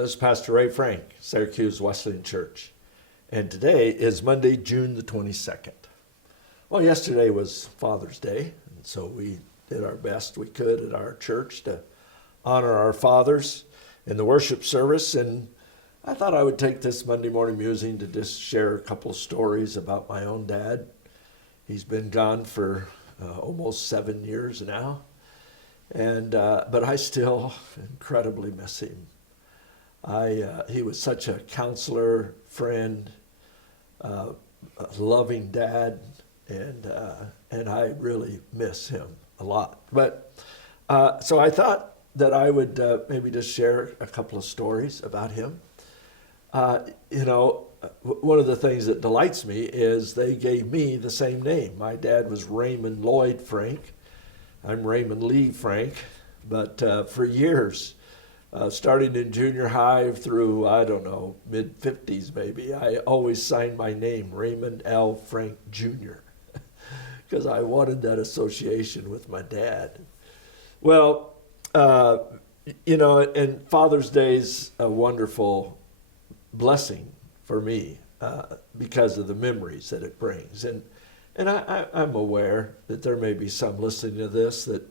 This is Pastor Ray Frank, Syracuse Wesleyan Church. And today is Monday, June the 22nd. Well, yesterday was Father's Day, and so we did our best we could at our church to honor our fathers in the worship service. And I thought I would take this Monday morning musing to just share a couple of stories about my own dad. He's been gone for almost 7 years now, and but I still incredibly miss him. He was such a counselor, friend, a loving dad, and I really miss him a lot. But so I thought that I would maybe just share a couple of stories about him. One of the things that delights me is they gave me the same name. My dad was Raymond Lloyd Frank. I'm Raymond Lee Frank. But for years, starting in junior high through, mid-50s maybe, I always signed my name Raymond L. Frank Jr. because I wanted that association with my dad. Well, and Father's Day's a wonderful blessing for me because of the memories that it brings. And I'm aware that there may be some listening to this that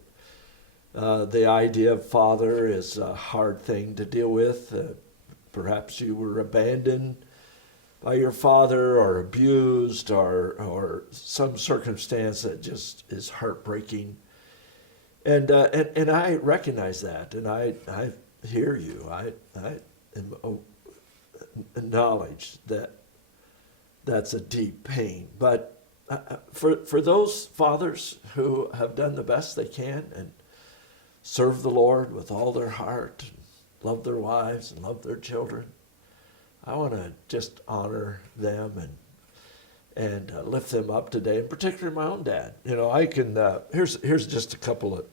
the idea of father is a hard thing to deal with. Perhaps you were abandoned by your father or abused or some circumstance that just is heartbreaking. And I recognize that, and I hear you. I acknowledge that that's a deep pain. But for those fathers who have done the best they can and serve the Lord with all their heart, and love their wives and love their children, I want to just honor them and lift them up today, and particularly my own dad. I can. Here's just a couple of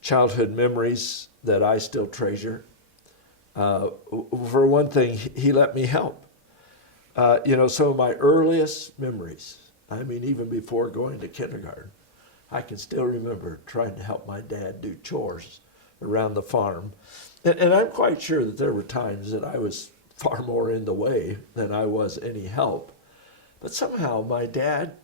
childhood memories that I still treasure. For one thing, he let me help. Some of my earliest memories, even before going to kindergarten, I can still remember trying to help my dad do chores around the farm. And I'm quite sure that there were times that I was far more in the way than I was any help. But somehow my dad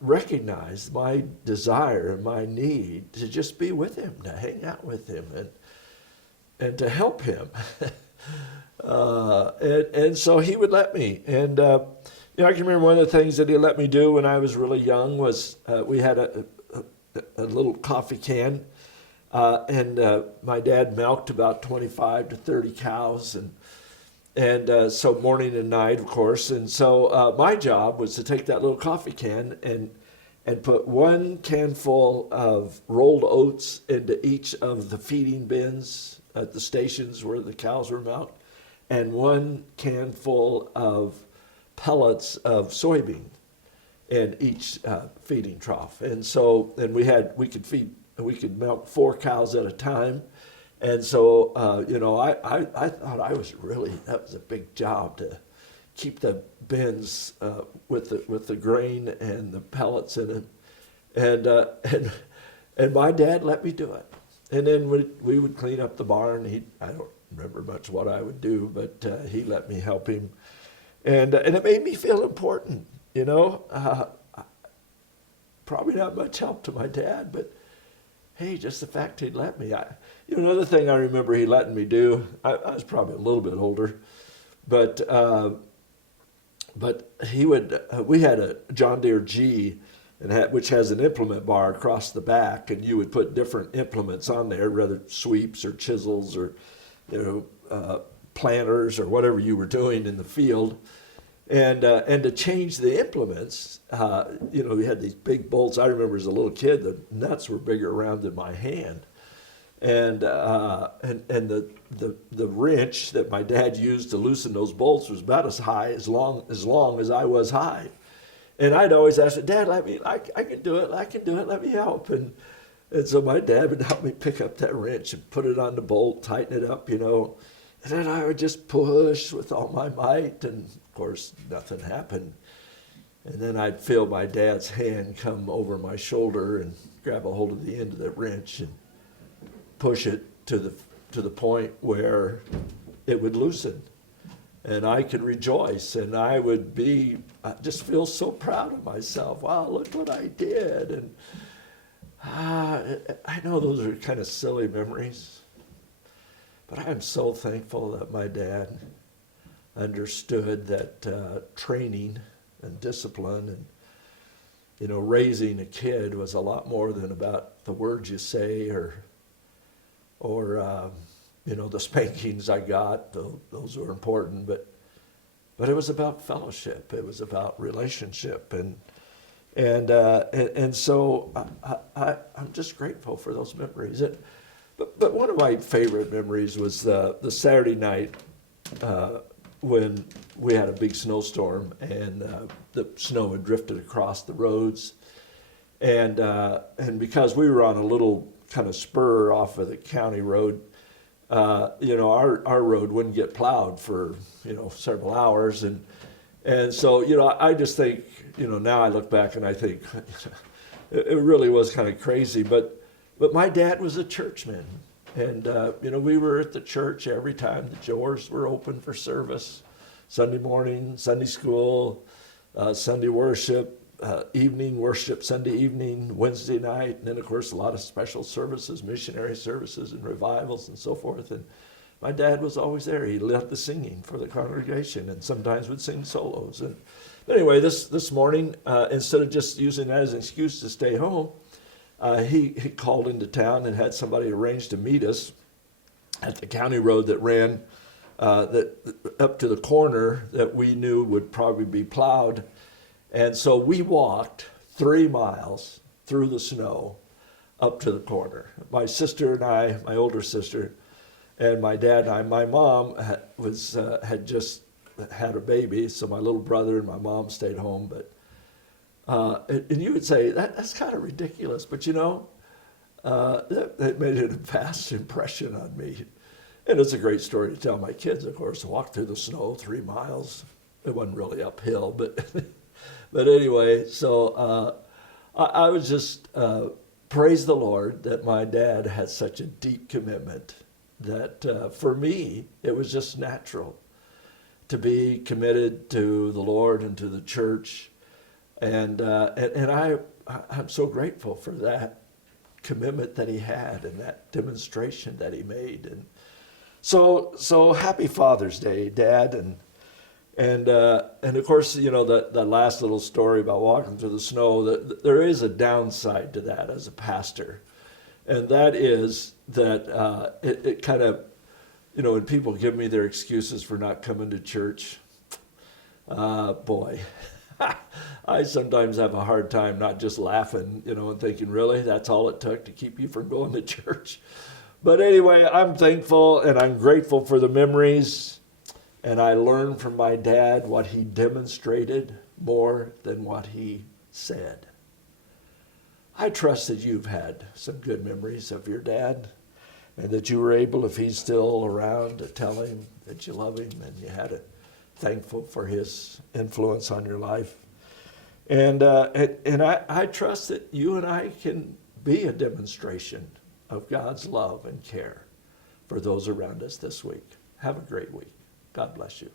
recognized my desire and my need to just be with him, to hang out with him and to help him. And so he would let me. And I can remember one of the things that he let me do when I was really young was we had a little coffee can, and my dad milked about 25 to 30 cows, and so morning and night, of course. And so my job was to take that little coffee can and put one canful of rolled oats into each of the feeding bins at the stations where the cows were milked, and one canful of pellets of soybean in each feeding trough. And so, we could milk 4 cows at a time. And so, I thought that was a big job to keep the bins with the grain and the pellets in it. And my dad let me do it. And then we would clean up the barn. I don't remember much what I would do, but he let me help him. And it made me feel important, Probably not much help to my dad, but hey, just the fact he'd let me. Another thing I remember he letting me do, I was probably a little bit older, but he would, we had a John Deere G, which has an implement bar across the back, and you would put different implements on there, whether sweeps or chisels or, planters or whatever you were doing in the field. And to change the implements, we had these big bolts. I remember as a little kid, the nuts were bigger around than my hand. And the wrench that my dad used to loosen those bolts was about as long as I was high. And I'd always ask, Dad, I can do it, let me help. And so my dad would help me pick up that wrench and put it on the bolt, tighten it up, And then I would just push with all my might, and of course, nothing happened. And then I'd feel my dad's hand come over my shoulder and grab a hold of the end of the wrench and push it to the point where it would loosen. And I could rejoice, and I just feel so proud of myself. Wow, look what I did. And I know those are kind of silly memories, but I am so thankful that my dad understood that training and discipline and, raising a kid was a lot more than about the words you say or the spankings I got. Those were important, but it was about fellowship. It was about relationship, and so I'm just grateful for those memories. But one of my favorite memories was the Saturday night when we had a big snowstorm and the snow had drifted across the roads, and because we were on a little kind of spur off of the county road, our road wouldn't get plowed for several hours, and so I just think now I look back and I think it really was kind of crazy, but my dad was a churchman. And, we were at the church every time the doors were open for service. Sunday morning, Sunday school, Sunday worship, evening worship, Sunday evening, Wednesday night, and then, of course, a lot of special services, missionary services and revivals and so forth. And my dad was always there. He led the singing for the congregation and sometimes would sing solos. But anyway, this morning, instead of just using that as an excuse to stay home, he called into town and had somebody arrange to meet us at the county road that ran up to the corner that we knew would probably be plowed. And so we walked 3 miles through the snow up to the corner. My sister and I, my older sister, and my dad and I, my mom had just had a baby, so my little brother and my mom stayed home, but and you would say, that's kind of ridiculous, but that made a vast impression on me. And it's a great story to tell my kids, of course. Walk through the snow 3 miles. It wasn't really uphill, but but anyway, so I was just praise the Lord that my dad had such a deep commitment that for me, it was just natural to be committed to the Lord and to the church. And I'm so grateful for that commitment that he had and that demonstration that he made. And so happy Father's Day, Dad. And of course, the last little story about walking through the snow, that there is a downside to that as a pastor. And that is that it kind of, when people give me their excuses for not coming to church, boy, I sometimes have a hard time not just laughing, and thinking, really, that's all it took to keep you from going to church? But anyway, I'm thankful and I'm grateful for the memories, and I learned from my dad what he demonstrated more than what he said. I trust that you've had some good memories of your dad, and that you were able, if he's still around, to tell him that you love him and you had it. Thankful for his influence on your life. And I trust that you and I can be a demonstration of God's love and care for those around us this week. Have a great week. God bless you.